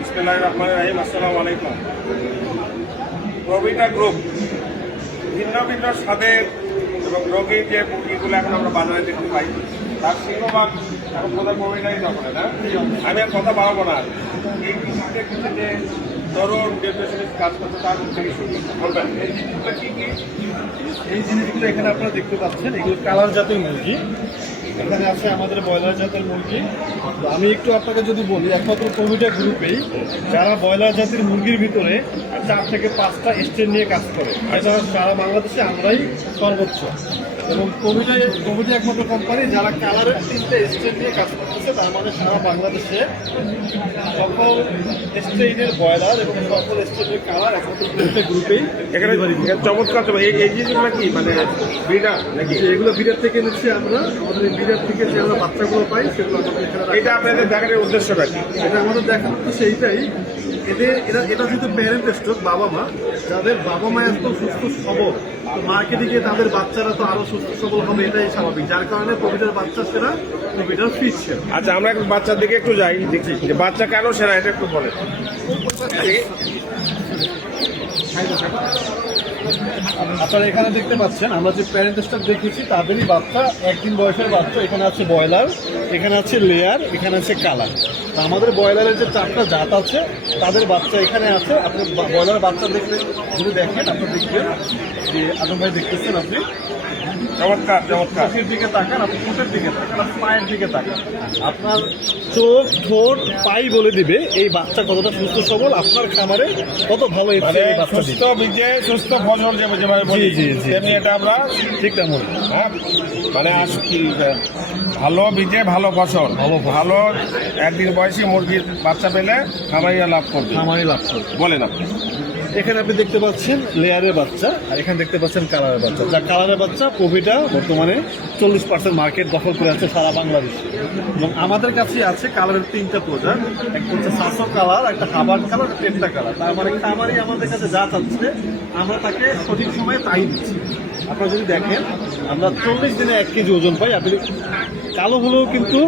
বিসমিল্লাহির রহমানির রহিম। আসসালামু আলাইকুম। প্রবিটা গ্রুপ ভিন্ন ভিন্ন স্বাদের এবং রঙিন যে মুরগিগুলো এখন আমরা বাজারে দেখতে পাই, তার সিংহভাগ এখন কোথায় প্রবিটাই দখলে না। আমি আর কথা বাড়াবো না। এই কৃষিতে কিন্তু যে তরুণ নিউট্রিশনিস্ট কাজ করছে তার থেকে শুরু বলবেন এই জিনিসগুলো কি কি? এই জিনিসগুলো এখানে আপনারা দেখতে পাচ্ছেন, এগুলো কালার জাতের মুরগি। এখানে আছে আমাদের ব্রয়লার জাতের মুরগি। তো আমি একটু আপনাকে যদি বলি, একমাত্র প্রবিটা গ্রুপেই যারা ব্রয়লার জাতের মুরগির ভিতরে 4 থেকে 5টা স্টেট নিয়ে কাজ করে, এছাড়া সারা বাংলাদেশে আমরাই সর্বোচ্চ। এবং প্রবিটা একমাত্র কোম্পানি যারা কালারের 3টে স্টেট নিয়ে কাজ করতেছে। তার মানে সারা বাংলাদেশে সকল স্টেটের ব্রয়লার এবং সকল স্টেটের কালার একমাত্র প্রবিটা গ্রুপেই এখানে চমৎকার এই জিনিসগুলো কি মানে ব্রিডার নাকি? এগুলো বিরাট থেকে নিচ্ছি আমরা। আমাদের এই বিরাট থেকে যে আমরা বাচ্চাগুলো পাই সেগুলো আমাদের এখানে রাখা। এটা আপনাদের দেখানোর উদ্দেশ্যটা কি? এটা আমাদের দেখার উদ্দেশ্য এইটাই, এটা যেহেতু প্যারেন্ট স্টক, বাবা মা, যাদের বাবা মা এত সুস্থ সবল, তো মার্কেটে গিয়ে তাদের বাচ্চারা তো আরো সুস্থ সবল হবে, এটাই স্বাভাবিক। যার কারণে প্রবিটার বাচ্চা সেরা, প্রবিটার ফিট সেরা। আচ্ছা, আমরা একটু বাচ্চার দিকে একটু যাই, দেখছি যে বাচ্চা কেন সেরা এটা একটু বলেন। আপনারা এখানে দেখতে পাচ্ছেন আমরা যে প্যারেন্ট স্টক দেখেছি তাদেরই বাচ্চা, 1 দিন বয়সের বাচ্চা। এখানে আছে ব্রয়লার, এখানে আছে লেয়ার, এখানে আছে কালার। তো আমাদের ব্রয়লারের যে 4টা জাত আছে তাদের বাচ্চা এখানে আছে। আপনি ব্রয়লার বাচ্চা দেখলে যদি দেখেন, আপনি দেখবেন যে আদম ভাই দেখতেছেন, আপনি চমৎকার চমৎকার। চোখের দিকে তাকান, আপনি ঠোঁটের দিকে তাকান, আপনি পায়ের দিকে তাকান। আপনার চোখ, ঠোঁট, পাই বলে দিবে এই বাচ্চা কতটা সুস্থ সবল, আপনার খামারে কত ভালো মানে বাচ্চা দিবে। সুস্থ বীজে সুস্থ ফসল যেভাবে বলি, জি, জি, জি। তেমনি এটা আমরা ঠিক তেমন। হ্যাঁ মানে ভালো বীজে ভালো ফসল, ভালো 1 দিন বয়সী মুরগির বাচ্চা পেলে খামারিরা লাভ করবে। খামারে লাভ করবে। বলেন আপনি। এখানে আপনি দেখতে পাচ্ছেন লেয়ারের বাচ্চা, আর এখানে দেখতে পাচ্ছেন কালারের বাচ্চা। যা কালারের বাচ্চা প্রবিটা বর্তমানে 40% মার্কেট দখল করে আছে সারা বাংলাদেশে। এবং আমাদের কাছে আছে কালারের 3টা প্রজাত, একটা হচ্ছে সাসো কালার, একটা হাবার কালার, টেন্টা কালার। তার মানে খামারি আমাদের কাছে যা চাচ্ছে আমরা তাকে সঠিক সময়ে তাই দিচ্ছি। আপনারা যদি দেখেন, আমরা 40 দিনে 1 কেজি ওজন পাই। আপনি কালো হলেও কিন্তু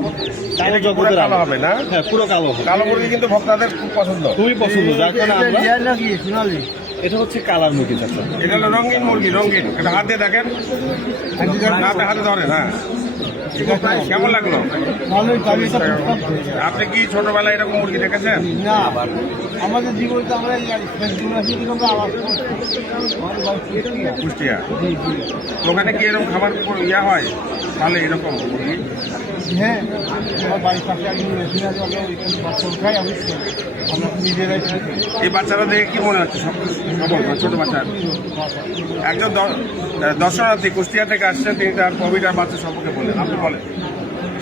কালো জগতের কালো হবে না? হ্যাঁ, পুরো কালো হবে। কালো মুরগি কিন্তু ভক্তাদের খুব পছন্দ, খুবই পছন্দ। যার কারণে আমরা এটা হচ্ছে কালার মুরগি চাচ্ছি। এটা হলো রঙিন মুরগি, রঙিন। এটা হাত দিয়ে দেখেন, হাতে ধরেন। হ্যাঁ, কেমন লাগলো? আপনি কি ছোটবেলায় এরকম মুরগি দেখেছেন? না, আমাদের জীবনে তো আমরা কুষ্টিয়া ওখানে কি এরকম খাবার ইয়া হয় তাহলে এরকম মুরগি? হ্যাঁ, আমার বাড়ির পাশে একজন মেশিন আছে, বাচ্চা উঠাই আমি আমরা নিজেরাই এই বাচ্চারা দেখে কি মনে হচ্ছে? ছোট বাচ্চা। একজন দর্শনার্থী কুষ্টিয়া থেকে আসছেন, তিনি তার প্রবিটার বাচ্চা সম্পর্কে বলেন। আপনি বলেন।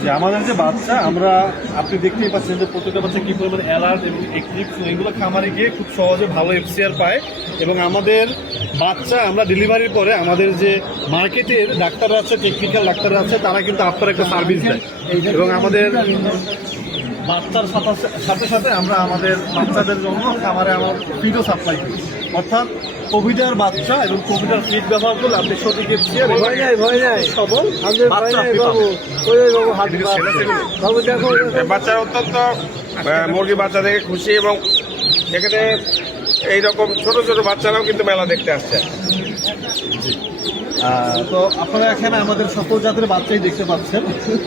যে আমাদের যে বাচ্চা, আমরা আপনি দেখতেই পাচ্ছেন যে প্রত্যেকটা বাচ্চা কি পরিমাণ অ্যালার্ট এবং অ্যাক্টিভ। এগুলো খামারে গিয়ে খুব সহজে ভালো এফসিআর পায়। এবং আমাদের বাচ্চা আমরা ডেলিভারির পরে আমাদের যে মার্কেটের ডাক্তাররা আছে, টেকনিক্যাল ডাক্তাররা আছে, তারা কিন্তু আপনার একটা সার্ভিস দেয়। এবং আমাদের বাচ্চার সাথে সাথে আমরা আমাদের বাচ্চাদের জন্য খামারে আমার ফিডও সাপ্লাই করি। অর্থাৎ কোভিডের বাচ্চা এবং কোভিডের ফিড ব্যবহার করলে আপনি সঠিক এফসিআর সবল বাচ্চারা অত্যন্ত মুরগি বাচ্চা দেখে খুশি, এবং সেখানে এইরকম ছোট ছোট বাচ্চারাও কিন্তু মেলা দেখতে আসছে। তো আপনারা এখানে আমাদের সকল জাতের বাচ্চাই দেখতে পাচ্ছেন।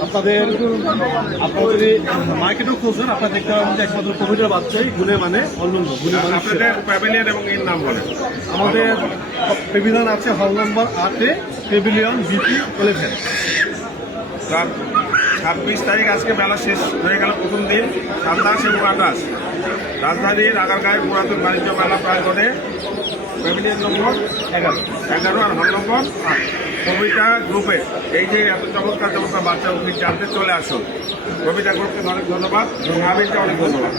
আপনারা যদি মার্কেটও খোঁজেন, আপনারা দেখতে পাবেন যে একমাত্র কোভিডের বাচ্চাই গুণে মানে অন্যান্য গুণে মানে আপনাদের প্যাভিলিয়ন এবং এর নাম বলেন। আমাদের প্যাভিলিয়ন আছে হল নম্বর 8-এ, প্যাভিলিয়ন বিপি 11। 26 তারিখ আজকে মেলা শেষ হয়ে গেল। প্রথম দিন 27 এবং 28 রাজধানীর আগারগাঁয়ের পুরাতন বাণিজ্য মেলা প্রাঙ্গণে প্যাভিলিয়ন নম্বর 11 আর হল নম্বর 8 প্রবিটা গ্রুপে এই যে এত চমৎকার চমৎকার বাচ্চা উঠে জানতে চলে আসুন। প্রবিটা গ্রুপকে অনেক ধন্যবাদ এবং আমিরকে অনেক ধন্যবাদ।